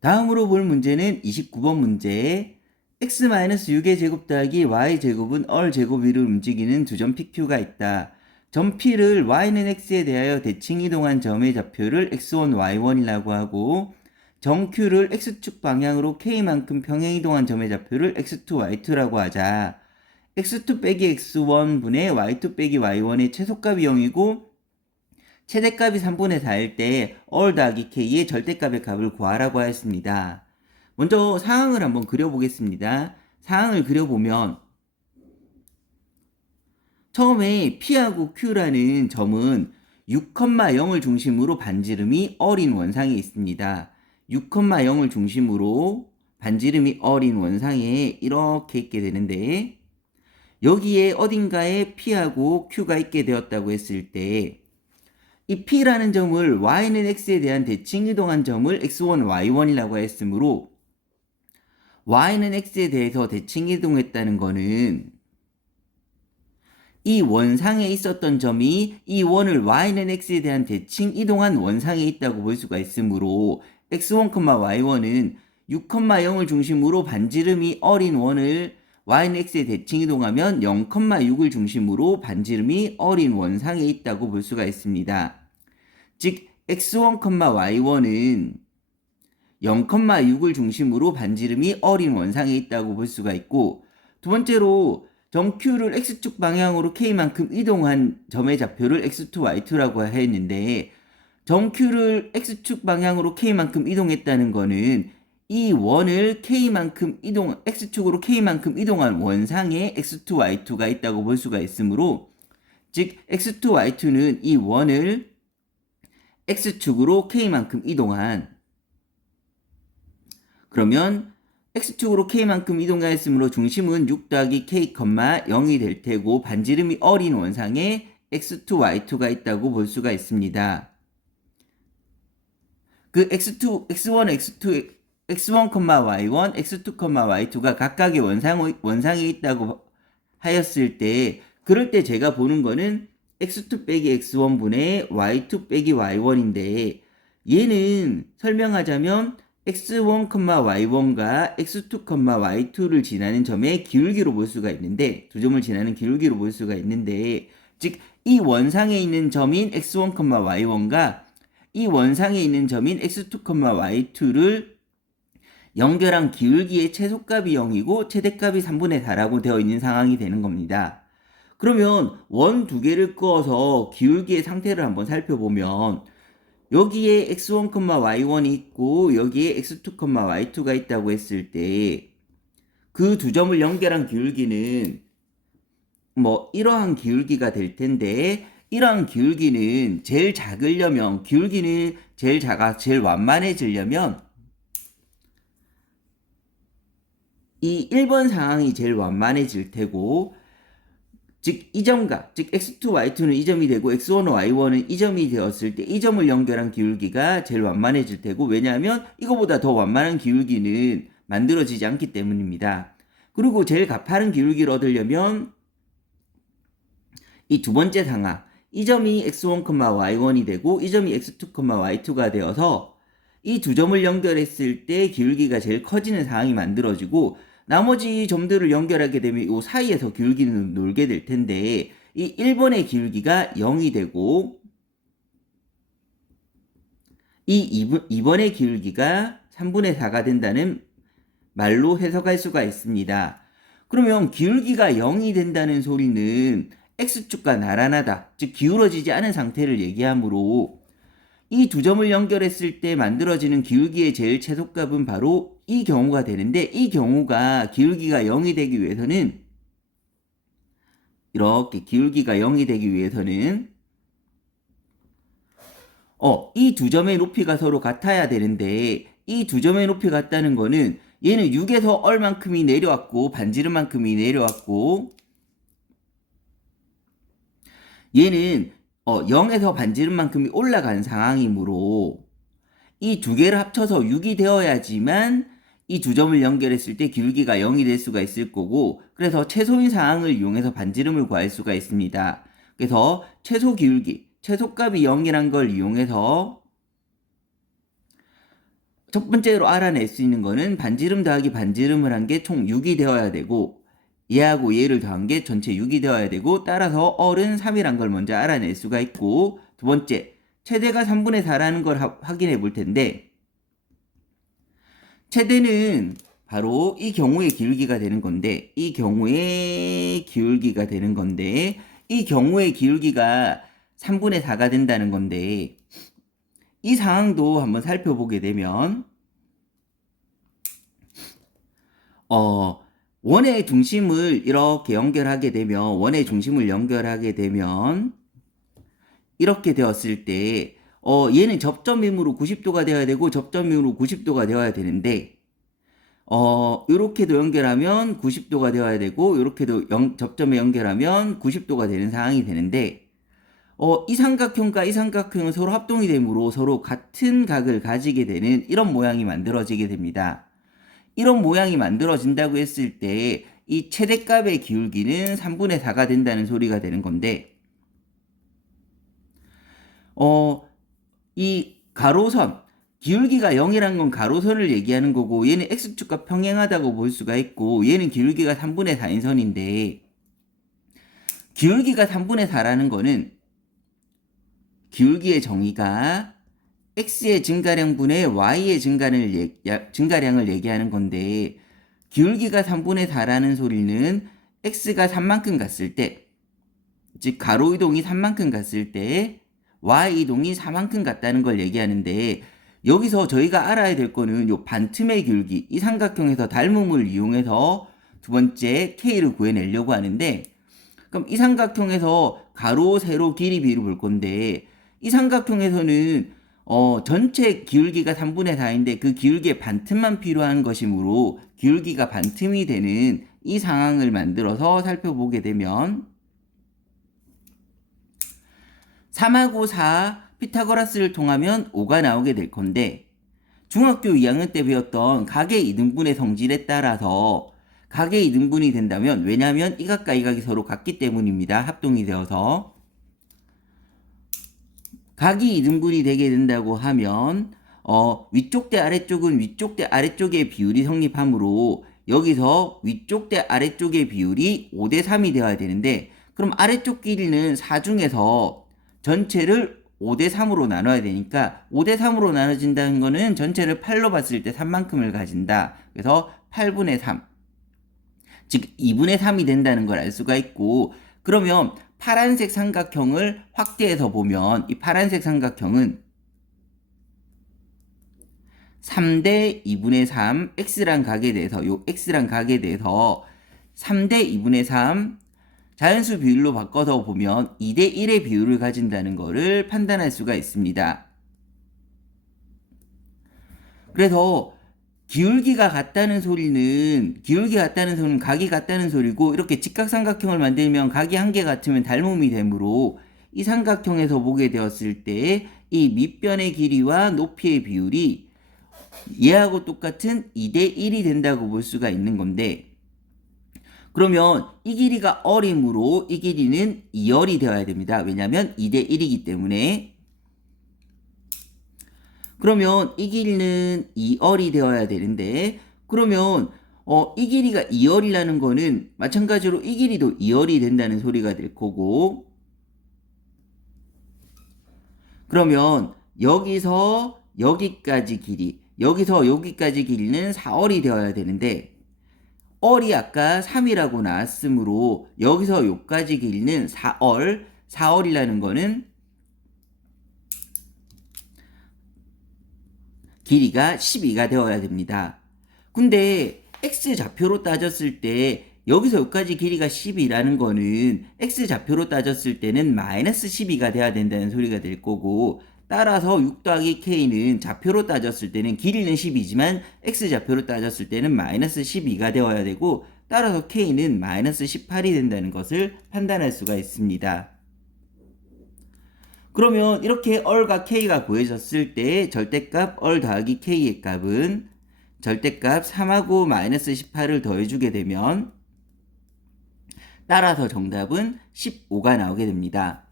다음으로 볼 문제는 29번 문제. x-6의 제곱 더하기 y제곱은 얼 제곱위를 움직이는 두 점 PQ가 있다. 점 P를 y는 x에 대하여 대칭 이동한 점의 좌표를 x1, y1이라고 하고 점 Q를 x축 방향으로 k만큼 평행 이동한 점의 좌표를 x2, y2라고 하자. x2 빼기 x1 분의 y2 빼기 y1의 최소값이 0이고 최대값이 3분의 4일 때 얼 더하기 k의 절대값의 값을 구하라고 하였습니다. 먼저 상황을 한번 그려보겠습니다. 상황을 그려보면 처음에 P하고 Q라는 점은 6,0을 중심으로 반지름이 어린 원상에 있습니다. 6,0을 중심으로 반지름이 어린 원상에 이렇게 있게 되는데 여기에 어딘가에 P하고 Q가 있게 되었다고 했을 때 이 P라는 점을 Y는 X에 대한 대칭 이동한 점을 X1, Y1이라고 했으므로 Y는 X에 대해서 대칭 이동했다는 거는 이 원상에 있었던 점이 이 원을 Y는 X에 대한 대칭 이동한 원상에 있다고 볼 수가 있으므로 X1, Y1은 6,0을 중심으로 반지름이 어린 원을 Y는 X에 대칭 이동하면 0,6을 중심으로 반지름이 어린 원상에 있다고 볼 수가 있습니다. 즉 x1, y1은 0,6을 중심으로 반지름이 어린 원상에 있다고 볼 수가 있고 두 번째로 점 Q를 x축 방향으로 k만큼 이동한 점의 좌표를 x2, y2라고 했는데 점 Q를 x축 방향으로 k만큼 이동했다는 거는 이 원을 x축으로 k만큼 이동한 원상에 x2, y2가 있다고 볼 수가 있으므로 즉 x2, y2는 이 원을 x축으로 k만큼 이동한 그러면 x축으로 k만큼 이동하였으므로 중심은 6 더하기 k, 0이 될 테고 반지름이 어린 원상에 x2, y2가 있다고 볼 수가 있습니다. 그 x1, x2, x1, y1, x2, y2가 각각의 원상에 있다고 하였을 때 그럴 때 제가 보는 거는 x2 빼기 x1 분의 y2 빼기 y1인데 얘는 설명하자면 x1, y1과 x2, y2를 지나는 점의 기울기로 볼 수가 있는데 두 점을 지나는 기울기로 볼 수가 있는데 즉 이 원상에 있는 점인 x1, y1과 이 원상에 있는 점인 x2, y2를 연결한 기울기의 최소값이 0이고 최대값이 3분의 4라고 되어 있는 상황이 되는 겁니다. 그러면 원 두 개를 그어서 기울기의 상태를 한번 살펴보면 여기에 x1, y1이 있고 여기에 x2, y2가 있다고 했을 때 그 두 점을 연결한 기울기는 이러한 기울기가 될 텐데 이러한 기울기는 제일 작으려면 기울기는 제일 완만해지려면 이 1번 상황이 제일 완만해질 테고 즉 이 점과 즉 x2, y2는 이 점이 되고 x1, y1은 이 점이 되었을 때 이 점을 연결한 기울기가 제일 완만해질 테고 왜냐하면 이거보다 더 완만한 기울기는 만들어지지 않기 때문입니다. 그리고 제일 가파른 기울기를 얻으려면 이 두 번째 상황 이 점이 x1, y1이 되고 이 점이 x2, y2가 되어서 이 두 점을 연결했을 때 기울기가 제일 커지는 상황이 만들어지고 나머지 점들을 연결하게 되면 이 사이에서 기울기는 놀게 될 텐데 이 1번의 기울기가 0이 되고 이 2번의 기울기가 3분의 4가 된다는 말로 해석할 수가 있습니다. 그러면 기울기가 0이 된다는 소리는 x축과 나란하다, 즉 기울어지지 않은 상태를 얘기하므로 이 두 점을 연결했을 때 만들어지는 기울기의 제일 최소값은 바로 이 경우가 되는데 이 경우가 기울기가 0이 되기 위해서는 이렇게 기울기가 0이 되기 위해서는 이 두 점의 높이가 서로 같아야 되는데 이 두 점의 높이 같다는 거는 얘는 6에서 얼만큼이 내려왔고 반지름만큼이 내려왔고 얘는 0에서 반지름만큼이 올라간 상황이므로 이 두 개를 합쳐서 6이 되어야지만 이 두 점을 연결했을 때 기울기가 0이 될 수가 있을 거고 그래서 최소인 상황을 이용해서 반지름을 구할 수가 있습니다. 그래서 최소 기울기, 최소값이 0이란 걸 이용해서 첫 번째로 알아낼 수 있는 거는 반지름 더하기 반지름을 한 게 총 6이 되어야 되고 얘하고 얘를 더한 게 전체 6이 되어야 되고 따라서 얼은 3이란 걸 먼저 알아낼 수가 있고 두 번째 최대가 3분의 4라는 걸 확인해 볼 텐데 최대는 바로 이 경우의 기울기가 되는 건데 이 경우의 기울기가 되는 건데 이 경우의 기울기가 3분의 4가 된다는 건데 이 상황도 한번 살펴보게 되면 원의 중심을 이렇게 연결하게 되면 원의 중심을 연결하게 되면 이렇게 되었을 때 얘는 접점임으로 90도가 되어야 되고 접점임으로 90도가 되어야 되는데 요렇게도 연결하면 90도가 되어야 되고 요렇게도 접점에 연결하면 90도가 되는 상황이 되는데 이 삼각형과 이 삼각형은 서로 합동이 되므로 서로 같은 각을 가지게 되는 이런 모양이 만들어지게 됩니다. 이런 모양이 만들어진다고 했을 때 이 최대값의 기울기는 3분의 4가 된다는 소리가 되는 건데 이 가로선 기울기가 0이란 건 가로선을 얘기하는 거고 얘는 x축과 평행하다고 볼 수가 있고 얘는 기울기가 3분의 4인 선인데 기울기가 3분의 4라는 거는 기울기의 정의가 x의 증가량분의 y의 증가량을 얘기하는 건데 기울기가 3분의 4라는 소리는 x가 3만큼 갔을 때 즉 가로 이동이 3만큼 갔을 때 y 이동이 4만큼 갔다는 걸 얘기하는데 여기서 저희가 알아야 될 거는 요 반틈의 기울기 이 삼각형에서 닮음을 이용해서 두 번째 k를 구해내려고 하는데 그럼 이 삼각형에서 가로 세로 길이 비를 볼 건데 이 삼각형에서는 전체 기울기가 3분의 4인데 그 기울기의 반틈만 필요한 것이므로 기울기가 반틈이 되는 이 상황을 만들어서 살펴보게 되면 3하고 4 피타고라스를 통하면 5가 나오게 될 건데 중학교 2학년 때 배웠던 각의 이등분의 성질에 따라서 각의 이등분이 된다면 왜냐하면 이 각과 이 각이 서로 같기 때문입니다. 합동이 되어서 각이 이등분이 되게 된다고 하면 위쪽 대 아래쪽은 위쪽 대 아래쪽의 비율이 성립하므로 여기서 위쪽 대 아래쪽의 비율이 5대 3이 되어야 되는데 그럼 아래쪽 길이는 4 중에서 전체를 5대 3으로 나눠야 되니까 5대 3으로 나눠진다는 거는 전체를 8로 봤을 때 3만큼을 가진다. 그래서 8분의 3 즉 2분의 3이 된다는 걸 알 수가 있고 그러면 파란색 삼각형을 확대해서 보면 이 파란색 삼각형은 3대 2분의 3 x란 각에 대해서 요 x란 각에 대해서 3대 2분의 3 자연수 비율로 바꿔서 보면 2대 1의 비율을 가진다는 것을 판단할 수가 있습니다. 그래서 기울기가 같다는 소리는 각이 같다는 소리고 이렇게 직각삼각형을 만들면 각이 한 개 같으면 닮음이 되므로 이 삼각형에서 보게 되었을 때 이 밑변의 길이와 높이의 비율이 얘하고 똑같은 2대 1이 된다고 볼 수가 있는 건데 그러면 이 길이가 얼이므로 이 길이는 2얼이 되어야 됩니다. 왜냐하면 2대 1이기 때문에 그러면 이 길이는 2얼이 되어야 되는데 그러면 이 길이가 2얼이라는 거는 마찬가지로 이 길이도 2얼이 된다는 소리가 될 거고 그러면 여기서 여기까지 길이 여기서 여기까지 길이는 4얼이 되어야 되는데 얼이 아까 3이라고 나왔으므로 여기서 여기까지 길이는 4얼이라는 거는 길이가 12가 되어야 됩니다. 근데 x좌표로 따졌을 때 여기서 여기까지 길이가 12라는 거는 x좌표로 따졌을 때는 마이너스 12가 돼야 된다는 소리가 될 거고 따라서 6 더하기 k는 좌표로 따졌을 때는 길이는 10이지만 x좌표로 따졌을 때는 마이너스 12가 되어야 되고 따라서 k는 마이너스 18이 된다는 것을 판단할 수가 있습니다. 그러면 이렇게 얼과 k가 구해졌을 때 절대값 얼 더하기 k의 값은 절대값 3하고 마이너스 18을 더해주게 되면 따라서 정답은 15가 나오게 됩니다.